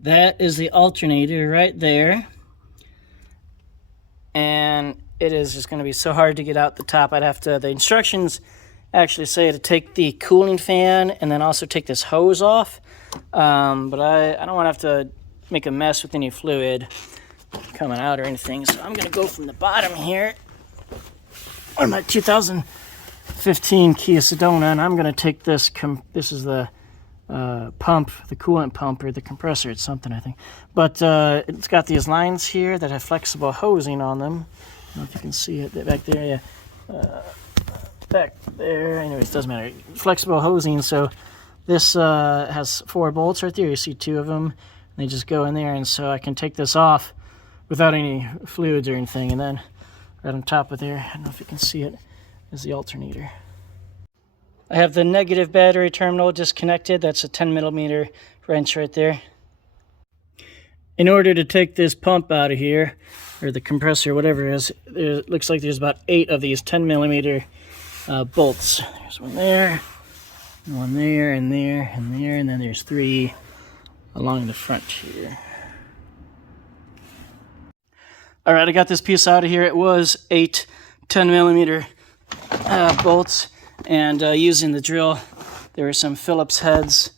That is the alternator right there. And it is just going to be so hard to get out the top. The instructions actually say to take the cooling fan and then also take this hose off. But I don't want to have to make a mess with any fluid coming out or anything. So I'm going to go from the bottom here on my 2015 Kia Sedona, and I'm going to take this. This is the pump, the coolant pump or the compressor. It's something, I think. But it's got these lines here that have flexible hosing on them. I don't know if you can see it back there. Yeah, back there. Anyways, doesn't matter. Flexible hosing. So this has 4 bolts right there. You see 2 of them. They just go in there, and so I can take this off without any fluids or anything. And then right on top of there, I don't know if you can see it, is the alternator. I have the negative battery terminal disconnected. That's a 10mm wrench right there. In order to take this pump out of here, or the compressor, whatever it is, it looks like there's about 8 of these 10mm bolts. There's one there, and there, and there, and there, and then there's 3 along the front here. All right, I got this piece out of here. It was 8 10mm bolts, and using the drill, there were some Phillips heads.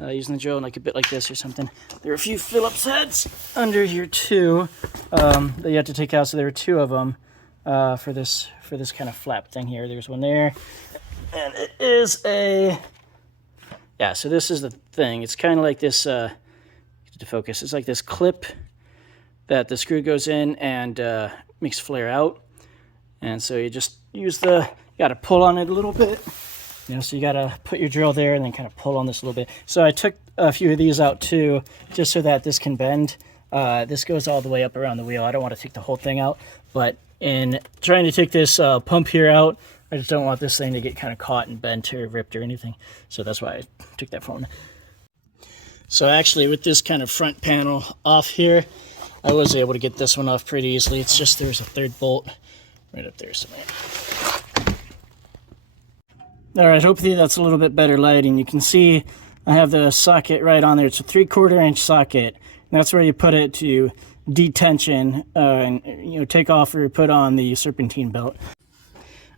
Using the drill like a bit like this or something. There were a few Phillips heads under here too that you had to take out. So there were 2 of them for this kind of flap thing here. There's one there, and it is a So this is the thing. It's kind of like this. To focus, it's like this clip that the screw goes in and makes flare out. And so you just use you got to pull on it a little bit. So you got to put your drill there and then kind of pull on this a little bit. So I took a few of these out too, just so that this can bend. This goes all the way up around the wheel. I don't want to take the whole thing out, but in trying to take this pump here out, I just don't want this thing to get kind of caught and bent or ripped or anything. So that's why I took that phone. So actually with this kind of front panel off here, I was able to get this one off pretty easily. It's just there's a 3rd bolt right up there somewhere. All right, hopefully that's a little bit better lighting. You can see I have the socket right on there. It's a 3/4 inch socket. And that's where you put it to detension and take off or put on the serpentine belt.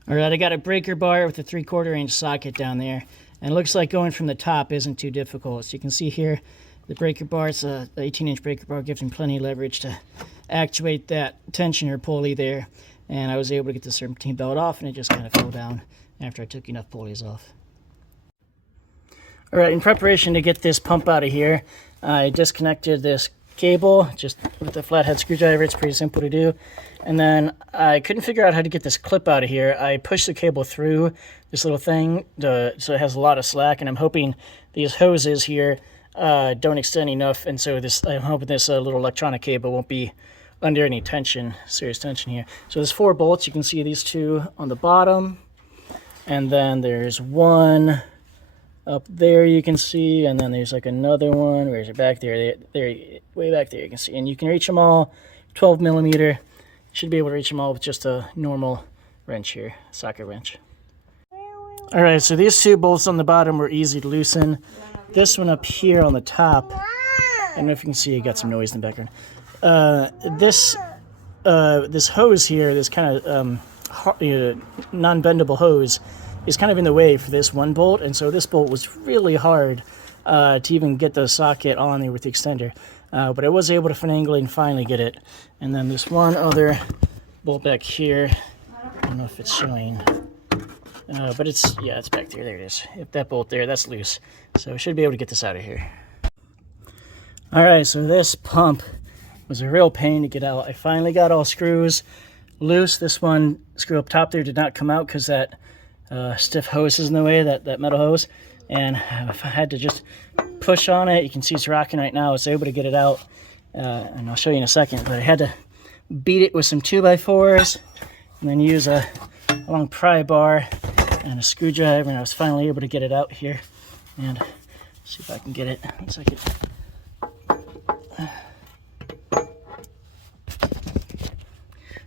All right, I got a breaker bar with a 3/4 inch socket down there. And it looks like going from the top isn't too difficult. So you can see here, the breaker bar, it's an 18-inch breaker bar, gives me plenty of leverage to actuate that tensioner pulley there. And I was able to get the serpentine belt off, and it just kind of fell down after I took enough pulleys off. All right, in preparation to get this pump out of here, I disconnected this cable just with a flathead screwdriver. It's pretty simple to do. And then I couldn't figure out how to get this clip out of here. I pushed the cable through this little thing so it has a lot of slack, and I'm hoping these hoses here don't extend enough, and so I'm hoping this little electronic cable won't be under any tension, serious tension here. So there's 4 bolts. You can see these 2 on the bottom, and then there's 1 up there you can see, and then there's like another one. Where's it? Back there? There, way back there you can see, and you can reach them all. 12mm. You should be able to reach them all with just a normal wrench here, socket wrench. All right, so these 2 bolts on the bottom were easy to loosen. This one up here on the top, I don't know if you can see, you got some noise in the background. This hose here, this kind of non-bendable hose, is kind of in the way for this 1 bolt, and so this bolt was really hard to even get the socket on there with the extender. But I was able to finagle and finally get it. And then this one other bolt back here, I don't know if it's showing, but it's back there. There it is. If that bolt there, that's loose. So I should be able to get this out of here. All right, so this pump was a real pain to get out. I finally got all screws loose. This one screw up top there did not come out because that stiff hose is in the way, that metal hose. And if I had to just push on it, you can see it's rocking right now. I was able to get it out, and I'll show you in a second. But I had to beat it with some 2x4s, and then use a long pry bar and a screwdriver, and I was finally able to get it out here. And see if I can get it. 1 second.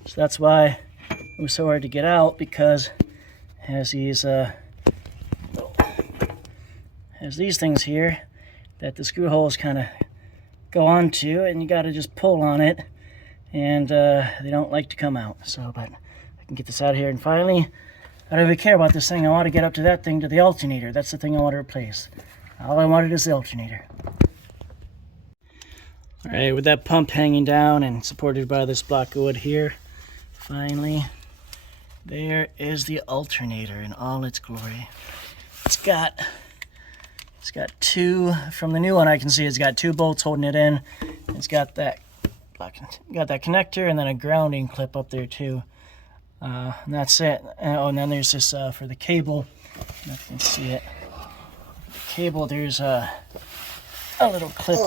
So that's why it was so hard to get out, because it has these things here that the screw holes kind of go onto, and you got to just pull on it, and they don't like to come out. So, but I can get this out of here, and finally, I don't even care about this thing. I want to get up to that thing, to the alternator. That's the thing I want to replace. All I wanted is the alternator. All right, with that pump hanging down and supported by this block of wood here, finally, there is the alternator in all its glory. It's got two, from the new one I can see it's got two bolts holding it in. It's got that connector and then a grounding clip up there too. And that's it. Oh, and then there's this for the cable. I don't know if you can see it. The cable, there's a little clip.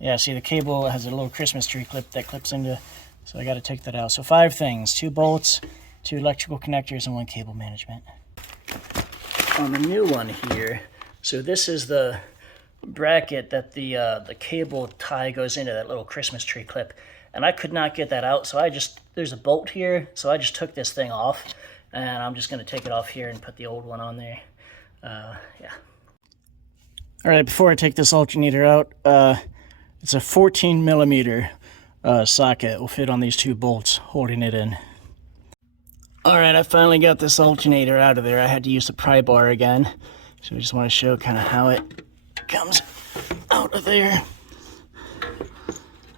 Yeah, see the cable has a little Christmas tree clip that clips into, so I got to take that out. So 5 things: 2 bolts, 2 electrical connectors, and 1 cable management. On the new one here, so this is the bracket that the cable tie goes into, that little Christmas tree clip, and I could not get that out, so there's a bolt here, so I just took this thing off, and I'm just going to take it off here and put the old one on there. Yeah. All right, before I take this alternator out, it's a 14 millimeter socket. It will fit on these 2 bolts holding it in. All right, I finally got this alternator out of there. I had to use the pry bar again, so I just want to show kind of how it comes out of there.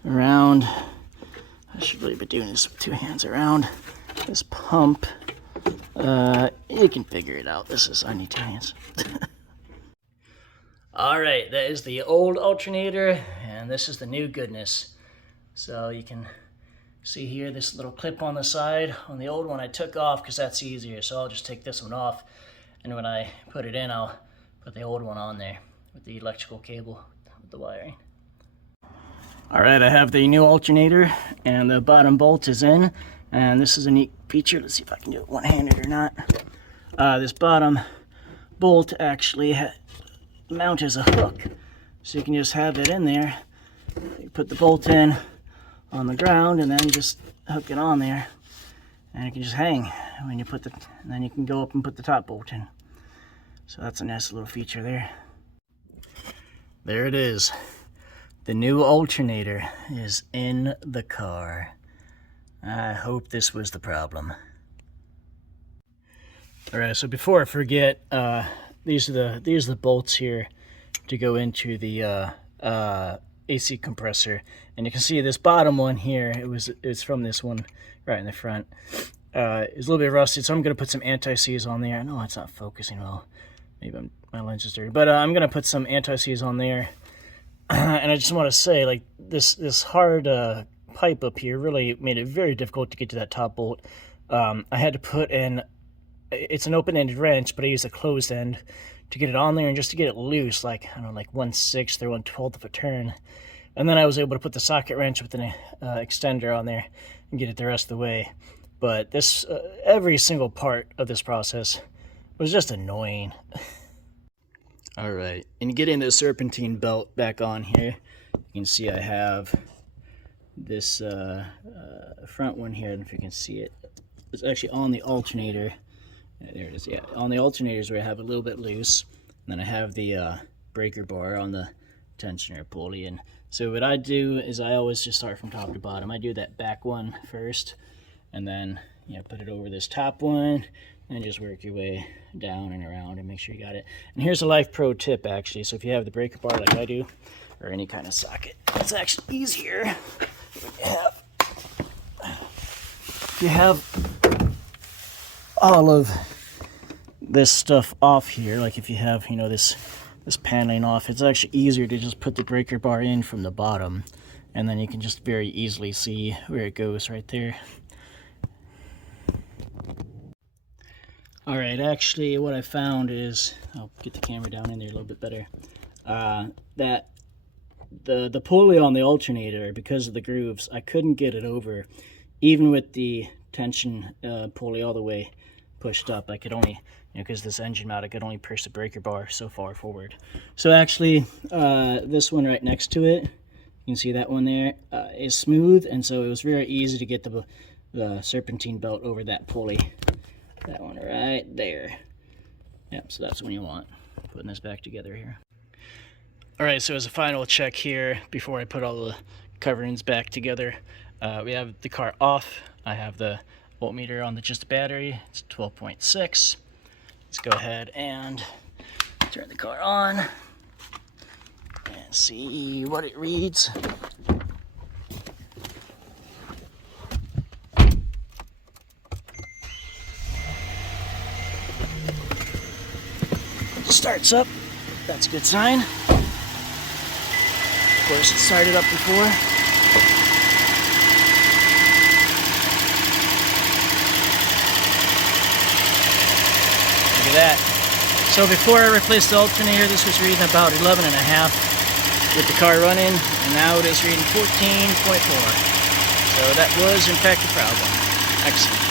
Around, I should really be doing this with 2 hands, around this pump. You can figure it out. I need 2 hands. All right, that is the old alternator, and this is the new goodness. So you can see here this little clip on the side. On the old one I took off because that's easier, so I'll just take this one off, and when I put it in, I'll put the old one on there with the electrical cable with the wiring. All right, I have the new alternator, and the bottom bolt is in, and this is a neat feature. Let's see if I can do it one-handed or not. This bottom bolt actually mount as a hook, so you can just have it in there. You put the bolt in on the ground and then just hook it on there, and it can just hang when you put and then you can go up and put the top bolt in. So that's a nice little feature there. There it is. The new alternator is in the car. I hope this was the problem. All right, so before I forget, these are the bolts here to go into the AC compressor, and you can see this bottom one here. It's from this one right in the front. It's a little bit rusted, so I'm gonna put some anti-seize on there. No, it's not focusing well. Maybe my lens is dirty, but I'm gonna put some anti-seize on there. And I just want to say, like, this hard pipe up here really made it very difficult to get to that top bolt. I had to put in, it's an open-ended wrench, but I used a closed end to get it on there, and just to get it loose, like, I don't know, like 1/6 or 1/12 of a turn. And then I was able to put the socket wrench with an extender on there and get it the rest of the way. But this, every single part of this process was just annoying. All right, and getting the serpentine belt back on here, you can see I have this front one here. I don't know if you can see it. It's actually on the alternator. There it is, yeah. On the alternators where I have it a little bit loose. And then I have the breaker bar on the tensioner pulley. And so what I do is I always just start from top to bottom. I do that back one first, and then put it over this top one, and just work your way down and around and make sure you got it. And here's a life pro tip, actually. So if you have the breaker bar like I do, or any kind of socket, it's actually easier if you have all of this stuff off here. Like if you have, this paneling off, it's actually easier to just put the breaker bar in from the bottom, and then you can just very easily see where it goes right there. All right, actually what I found is, I'll get the camera down in there a little bit better, that the pulley on the alternator, because of the grooves, I couldn't get it over. Even with the tension pulley all the way pushed up, I could only, because this engine mount, I could only push the breaker bar so far forward. So actually, this one right next to it, you can see that one there, is smooth, and so it was very easy to get the serpentine belt over that pulley. That one right there. Yep, so that's what you want. Putting this back together here. Alright, so as a final check here, before I put all the coverings back together, we have the car off. I have the voltmeter on just the battery. It's 12.6. Let's go ahead and turn the car on and see what it reads. Starts up. That's a good sign. Of course, it started up before. Look at that. So before I replaced the alternator, this was reading about 11.5 with the car running, and now it is reading 14.4. So that was in fact a problem. Excellent.